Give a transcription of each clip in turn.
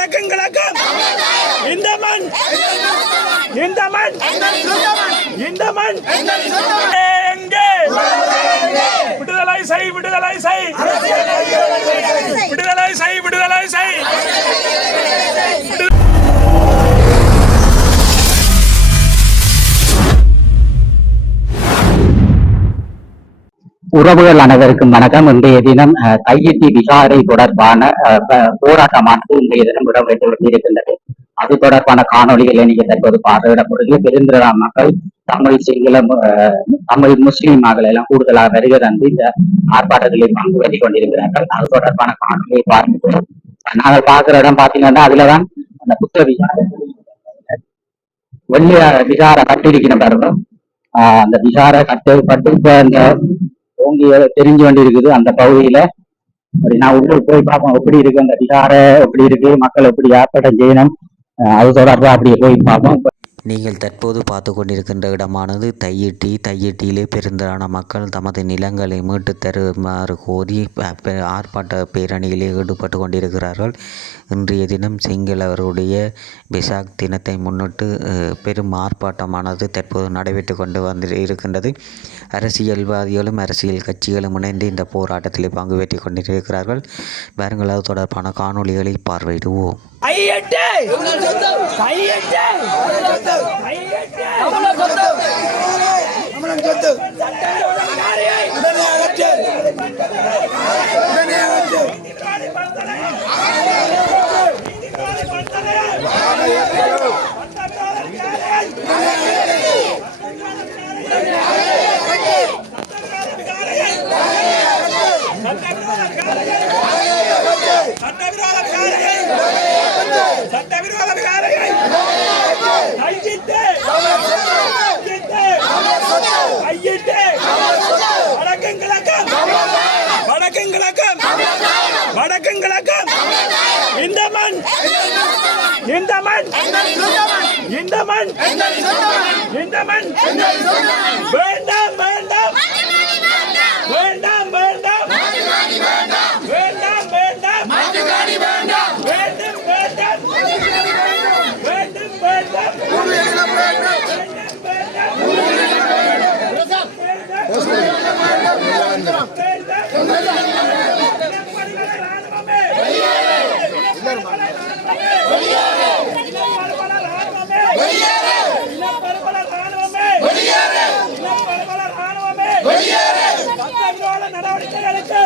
வடக்கும் கிழக்கும் இந்த மண். இந்த மண். இந்த மண். எங்கே விடுதலை செய் விடுதலை செய். விடுதலை செய் விடுதலை செய். உறவுகள் அனைவருக்கும் வணக்கம். இன்றைய தினம் கையெட்டி விசாரணை தொடர்பான போராட்டமானது இன்றைய தினம் இடம்பெற்று இருக்கின்றது அது தொடர்பான காணொளிகளை நீங்க தற்போது பார்வையிட முடியல பெருந்திரா மக்கள் தமிழ் சிங்கள தமிழ் முஸ்லீம் மக்கள் எல்லாம் கூடுதலாக வருகை தந்து இந்த ஆர்ப்பாட்டத்தில் பங்கு பெற்றுக் கொண்டிருக்கிறார்கள். அது தொடர்பான காணொலியை பார்க்கிறோம் நாங்கள் பார்க்கிற இடம் பாத்தீங்கன்னா அதுலதான் அந்த புத்த விகார. வெள்ளி விகார கட்டிருக்கிற பாருங்க. ஆஹ் அந்த விகார கட்டு இப்ப அந்த ஓங்கி தெரிஞ்சு வேண்டி இருக்குது அந்த பகுதியில. அப்படி நான் உள்ளூர் போய் பார்ப்போம். எப்படி இருக்கு அந்த விசார எப்படி இருக்கு மக்கள் எப்படி ஆர்ப்பாட்டம் செய்யணும் அது தொடர்பாக அப்படியே போய் பார்ப்போம். நீங்கள் தற்போது பார்த்து கொண்டிருக்கின்ற இடமானது தையிட்டி. தையிட்டியிலே பெருந்திரான மக்கள் தமது நிலங்களை மீட்டு தருமாறு கோரி ஆர்ப்பாட்ட பேரணியிலே ஈடுபட்டு கொண்டிருக்கிறார்கள். இன்றைய தினம் சிங்களவருடைய பிசாக் தினத்தை முன்னிட்டு பெரும் ஆர்ப்பாட்டமானது தற்போது நடைபெற்று கொண்டு வந்து இருக்கின்றது அரசியல்வாதிகளும் அரசியல் கட்சிகளும் இணைந்து இந்த போராட்டத்தில் பங்கு பெற்றுக் கொண்டிருக்கிறார்கள். பாருங்கள் அது தொடர்பான காணொளிகளை பார்வையிடுவோம் கையெட்டு கையெட்டு கையெட்டு சட்டவிரோத விகாரையை சட்டவிரோத விகாரையை கையிட்டு கையிட்டு வடக்கும் கிழக்கும் வடக்கும் கிழக்கும் வடக்கும் கிழக்கும் இந்த மண். இந்த மண். இந்த மண். இந்த மண். வேண்டாம் வேண்டாம் வேண்டாம் வேண்டாம் வேண்டாம் வேண்டாம் வேண்டும் வேண்டும் வேண்டும் வேண்டும் நடவடிக்கைகளுக்கு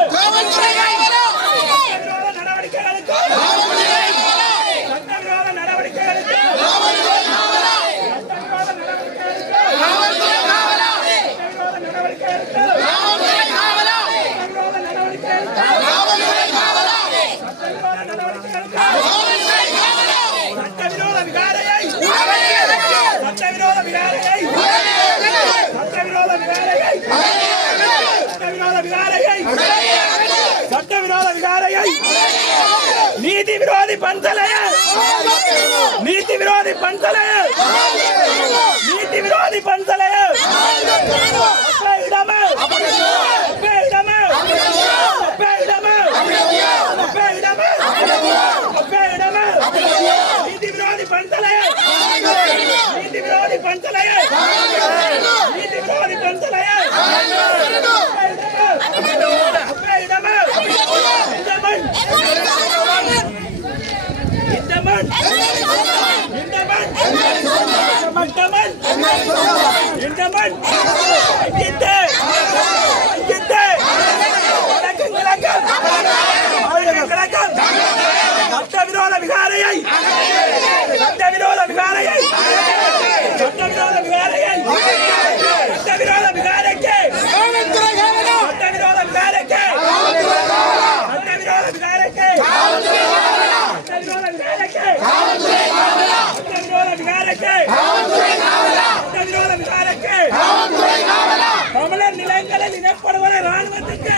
சட்டவிரோத நடவடிக்கைகளுக்கு சட்டவிரோத நடவடிக்கைகளுக்கு சட்டவிரோத விகாரையை சட்டவிரோத விகாரையை சட்டவிரோத விகாரையை சட்டவிரோத விகாரையை சட்டவிரோத விகாரையை நீதி விரோதி பண்தலைய நீதி விரோதி பண்தலைய நீதி விரோதி பண்தலைய இடமே. இடமே இடமே. இடமே இடமே. நீதி விரோதி பண்தலைய நீதி விரோதி பண்தலைய நீதி விரோதி பண்தலைய இடமே இந்த மண் இந்த மண் இந்த மண் இந்த மண் இந்த மண் இங்கிட்டு இங்கிட்டு வடக்கு கிழக்கு வடக்கு கிழக்கு சட்டவிரோத விகாரையை சட்டவிரோத விகாரையை சட்டவிரோத விகாரையை சட்டவிரோத விகாரைக்கு சட்டவிரோத விகாரைக்கு சட்டவிரோத விகாரைக்கு சட்டவிரோத விகாரைக்கு சட்டவிரோத விகாரைக்கு சட்டவிரோத விகாரைக்கு தமிழர் நிலங்களில் இனப்படுவன ராணுவத்துக்கு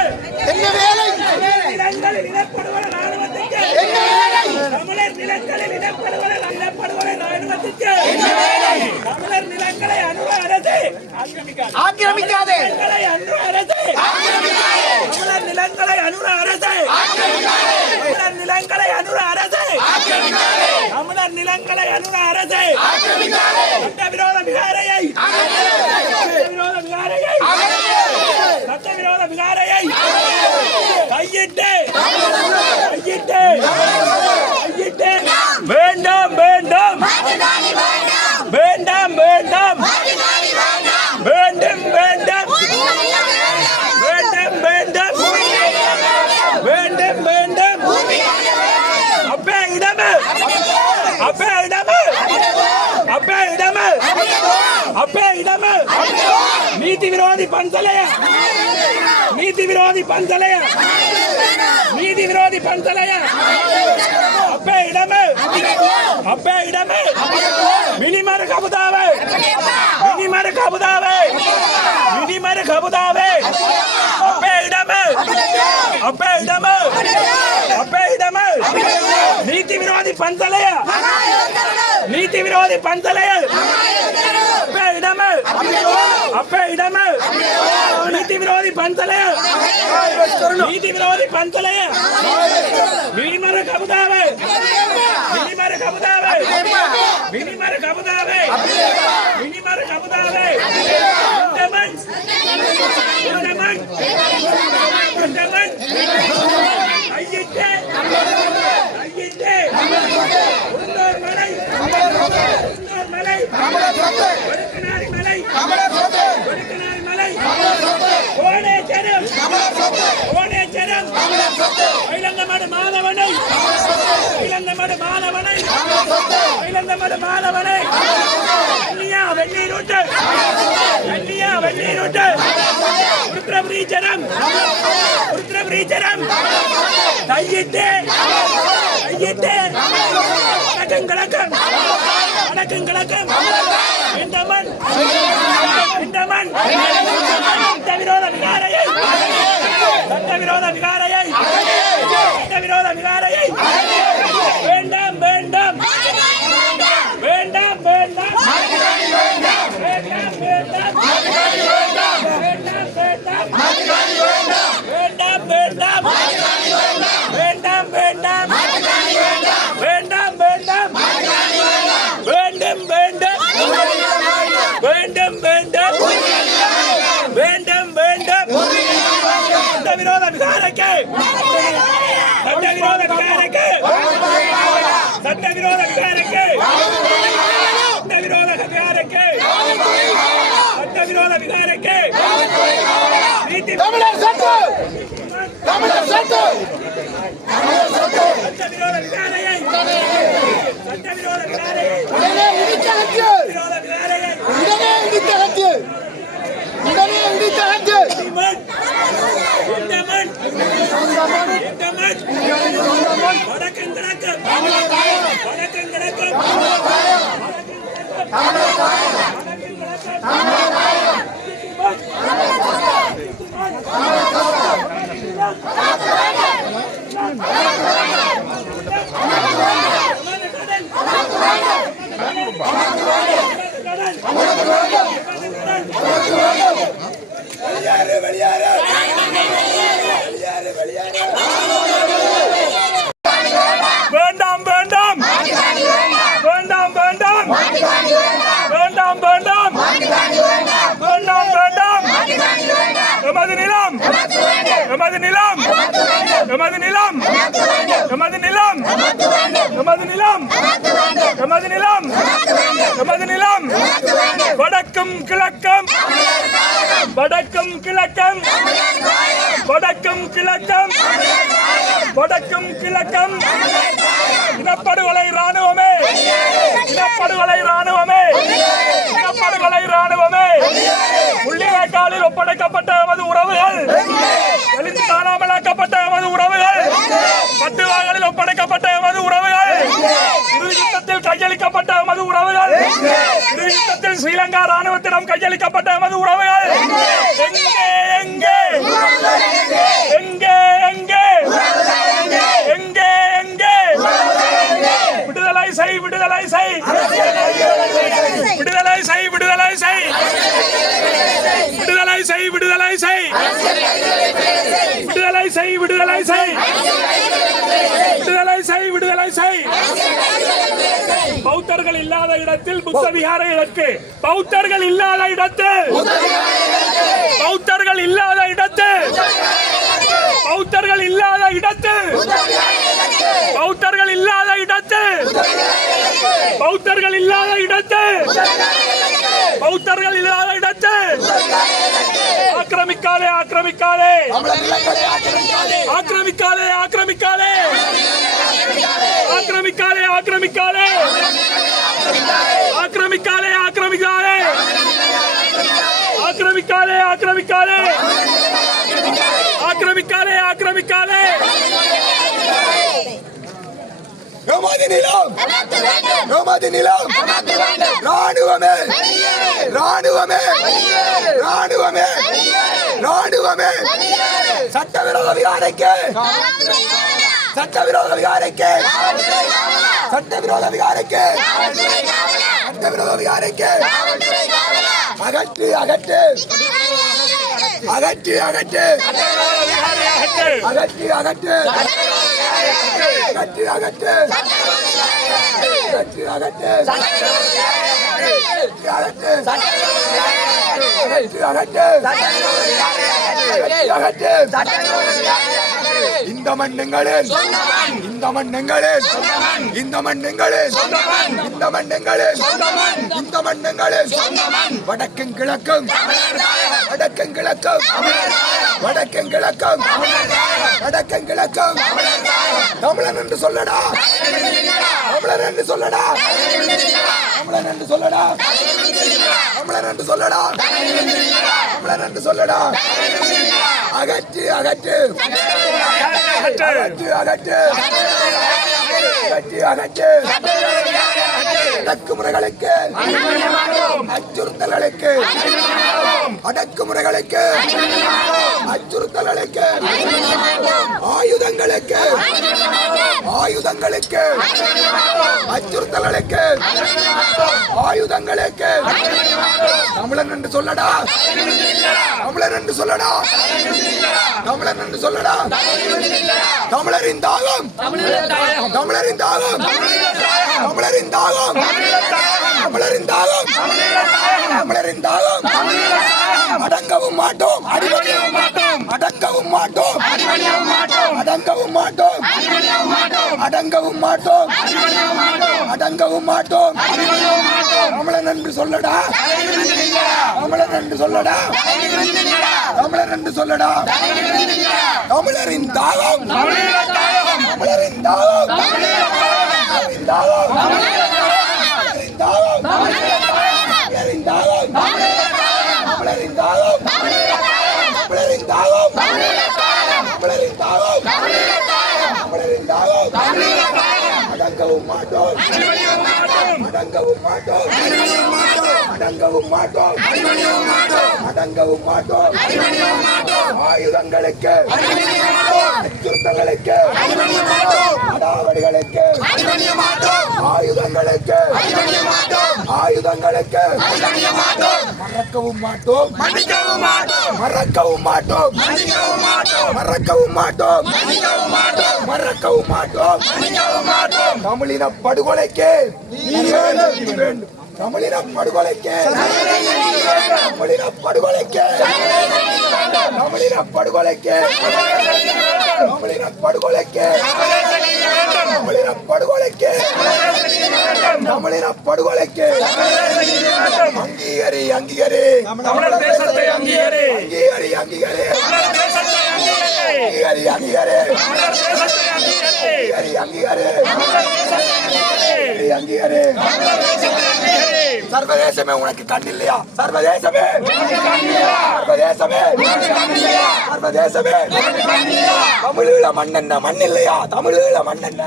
தமிழர் நிலங்களில் இனப்படுவன ராணுவத்துக்கு தமிழர் நிலங்களில் இனப்படுவன இனப்படுவன ராணுவத்துக்கு தமிழர் நிலங்களை அனுபவ அரசு ஆக்கிரமிக்காதே. நிலங்களை அனுர அரசு தமிழர் நிலங்களை அனுர அரசு தமிழர் நிலங்களை அனுர அரசு சட்டவிரோத விகாரையை. சட்டவிரோத விகாரையை. சட்டவிரோத விகாரையை. கையிட்டு கையிட்டு கையிட்டு வேண்டாம் வேண்டாம் வேண்டாம் வேண்டாம் வேண்டும் வேண்டாம் வேண்டும் வேண்டும் வேண்டும் வேண்டும் அப்பே இடமே அப்பே இடமே அப்பே இடமே அப்பே இடமே நீதி நீதி விரோதி பன்சலைய நீதி விரோதி பன்சலைய அப்பே இடமே. அப்பே இடமே. மினிமரு கபுதாவே. மினிமரு கபுதாவே. மினிமரு கபுதாவே. அப்பே இடமே. அப்பே இடமே. அப்பே இடமே. நீதி விரோதி பன்சலைய நீதி விரோதி பன்சலைய இடமே அப்பே இடமே நீதி விரோதி பந்தலே. நீதி விரோதி பந்தலே. விழிமர கபுதாவே. விழிமர கபுதாவே. விழிமர கபுதாவே. விழிமர கபுதாவே. இந்த மன்ஸ் இளந்தமடு மாணவனை இளந்தமடு மாணவனை இளந்தமடு மாணவனை வெள்ளியா வெள்ளீரூட்டு வெள்ளியா வெள்ளீரூட்டு உருத்திரபுரீச்சரம் உருத்திரபுரீச்சரம் கையிட்டு கையிட்டு வணக்கம் கிழக்கம் வணக்கம் கிழக்கம் இந்த மண். இந்த மண். சட்ட விரோத விகாரையை. சட்ட விரோத விகாரையை. சட்ட விரோத விகாரையை. வேண்டாம் வேண்டாம். தமிழர் சத்து! தமிழர் சத்து! தமிழர் சத்து! உடனே இடித்த அச்சு உடனே இடித்த அச்சு உடனே இடித்த அச்சு வடக்கம் கிடக்கும் வடக்கம் தாயம் தமிழர் தாயம் தமிழர் தாயம் எமது நிலம். எமது நிலம். எமது நிலம். எமது நிலம். எமது நிலம். வடக்கும் கிழக்கம். வடக்கும் கிழக்கம். வடக்கும் கிழக்கம். வடக்கும் கிழக்கம். இனப்படுகொலை ராணுவமே இனப்படுகொலை ராணுவமே இனப்படுகொலை ராணுவமே உள்ளிவேக்காலில் ஒப்படைக்கப்பட்ட எமது உறவுகள். எழுந்து காணாமலாக்கப்பட்ட எமது உறவுகள். பட்டுவாகலில் ஒப்படைக்கப்பட்ட எமது உறவுகள். இறுதி கையளிக்கப்பட்ட எமது உறவுகள். இறுதி ஸ்ரீலங்கா ராணுவத்திடம் கையளிக்கப்பட்ட எமது உறவுகள். எங்கே எங்கே? விடுதலை செய் விடுதலை செய். விடுதலை செய் விடுதலை செய். விடுதலை செய் விடுதலை செய். விடுதலை செய் விடுதலை செய். பௌத்தர்கள் இல்லாத இடத்தில் புத்த விகாரங்களுக்கு பௌத்தர்கள் இல்லாத இடத்து பௌத்தர்கள் இல்லாத இடத்து பௌத்தர்கள் இல்லாத இடத்து பௌத்தர்கள் இல்லாத இடத்து. பௌத்தர்கள் இல்லாத இடத்து. பௌத்தர்கள் இல்லாத இடத்து. ஆக்கிரமிக்காதே ஆக்கிரமிக்காதே. ஆக்கிரமிக்காதே ஆக்கிரமிக்காதே. ஆக்கிரமிக்காதே ஆக்கிரமிக்காதே. ஆக்கிரமிக்காதே நிலம். எமது நிலம். ராணுவமே ராணுவமே ராணுவமே ராணுவமே சட்டவிரோத விகாரைக்கு. சட்டவிரோத விகாரைக்கு. சட்டவிரோத விகாரைக்கு. சட்டவிரோத விகாரைக்கு. அகற்று அகற்று. அகற்று. அகற்று அகற்று. அகற்று. அகற்று அகற்று அகற்று அகற்று அகற்று அகற்று இந்த மண்ணுங்களில் இந்த மண்ணுங்களில் இந்த மண்ணுங்களில் இந்த மண்ணுங்களில் இந்த மண்ணுங்களில் வடக்கும் கிழக்கும் வடக்கும் கிழக்கும் வடக்கும் கிழக்கும் வடக்கும் கிழக்கும் தமிழன் என்று சொல்லடா தமிழன் என்று சொல்லடா தமிழன் என்று சொல்லடா தமிழன் என்று சொல்லடா தமிழன் என்று சொல்லடா அகற்று அகற்று அகற்று அகற்று அகற்று அகற்று அடக்குமுறைகளுக்கு. அச்சுறுத்தல்களுக்கு. அடக்குமுறைகளுக்கு. அச்சுறுத்தல்களுக்கு. ஆயுதங்களுக்கு. ஆயுதங்களுக்கு அச்சுறுத்தல்களுக்கு ஆயுதங்களுக்கு. தமிழன் என்று சொல்லடா. தமிழன் என்று சொல்லடா. தமிழன் என்று சொல்லடா. தமிழரின் தாகம். தமிழரின் தாகம். தமிழரின் தாகம். தமிழரின் தாகம். தமிழரின் தாகம். அடங்கவும் மாட்டோம். அடிபணியவும் மாட்டோம். அடங்கவும் மாட்டோம். அடங்கவும் மாட்டோம். அடங்கவும் மாட்டோம். அடங்கவும் மாட்டோம். தமிழன் என்று சொல்லடா. தமிழன் என்று சொல்லடா. தமிழன் என்று சொல்லடா. தமிழரின் தாகம். தமிழரின் தாகம். தமிழரின் தாகம். தமிழரின் தாகம். தமிழரின் தாகம். தமிழரின் தாகம். தமிழரின் தாகம் தமிழரின் தாகம். தமிழரின் தாகம் அடங்கவும் மாட்டோம். அடங்கவும் மாட்டோம் அடங்கவும் மாட்டோம் அடங்கவும் மாட்டோம் ஆயுதங்களுக்கு அச்சுறுத்தங்களுக்கு அடாவடிகளுக்கு ஆயுதங்களுக்கு ஆயுதங்களுக்கு மறக்கவும் மாட்டோம். மன்னிக்கவும் மாட்டோம். மறக்கவும் மாட்டோம். மன்னிக்கவும் மாட்டோம். மறக்கவும் மாட்டோம். மன்னிக்கவும் மாட்டோம். மறக்கவும் மாட்டோம். மன்னிக்கவும் மாட்டோம். தமிழின படுகொலைக்கு நீதி வேண்டும்? தமிழின படுகொலைக்கு. தமிழின படுகொலைக்கு. தமிழின படுகொலைக்கு. தமிழின படுகொலைக்கு. தமிழின படுகொலைக்கு. தமிழின படுகொலைக்கு. அங்கீகரி அங்கீகரி. அங்கீகரி. அங்கீகரி அங்கீகரி. அங்கீகரி. அங்கீகரி. அங்கீகரி அங்கீகரி. சர்வதேசமே உனக்கு கண் இல்லையா சர்வதேசமே! சர்வதேசமே! சர்வதேசமே! தமிழீழ மண்ணென்ன? மண் இல்லையா தமிழீழ மண்ணென்ன?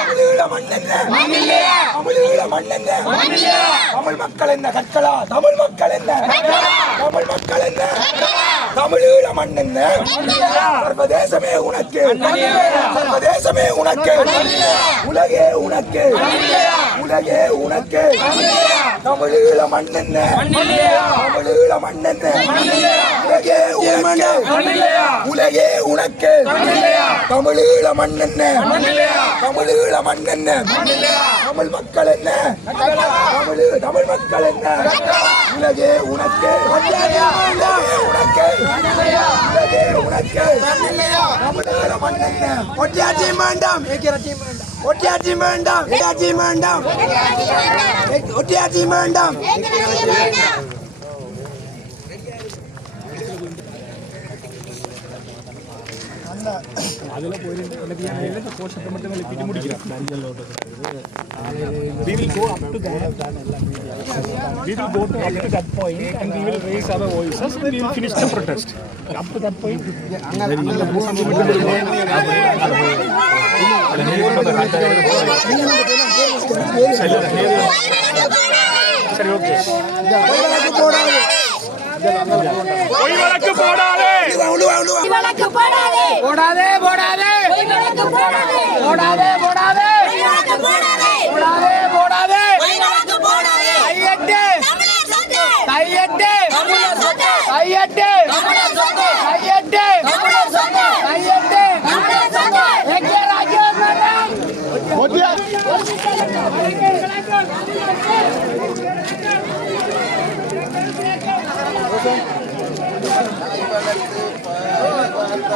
தமிழீழ மண்ணென்ன? தமிழீழ மண்ணென்ன? தமிழ் மக்கள் என்ன கற்களா தமிழ் மக்கள் என்ன தமிழ் மக்கள் என்ன தமிழீழ மண்ணென்ன சர்வதேசமே உனக்கு. சர்வதேசமே உனக்கு. உலகே உனக்கு. உலகே உனக்கு. தமிழீழ மண்ணென்ன தமிழீழ மண்ணென்ன உலகே உனக்கு உலகே உனக்கு. தமிழீழ மண்ணென்ன தமிழீழ மண்ணென்ன தமிழ் மக்கள் என்ன? தமிழ் தமிழ் மக்கள் என்ன? உலகே உனக்கு உலகே உனக்கு உலகே உனக்கு தமிழீழ மண்ணென்ன ஒட்டியாட்சி வேண்டாம். ஒட்டியாட்சி வேண்டாம். ஒட்டியாட்சி வேண்டாம். ஒட்டியாட்சி வேண்டாம். We will go up to that. We will go to up to that point and we will raise our voices and we will finish the protest. Up to that point. சரி ஓகே பொய் வழக்கு போடாதே வழக்கு போடாதே போடாதே. போடாதே. போடாதே போடாதே. போடாதே. கையட்டு. கையட்டு. கையட்டு. கையட்டு.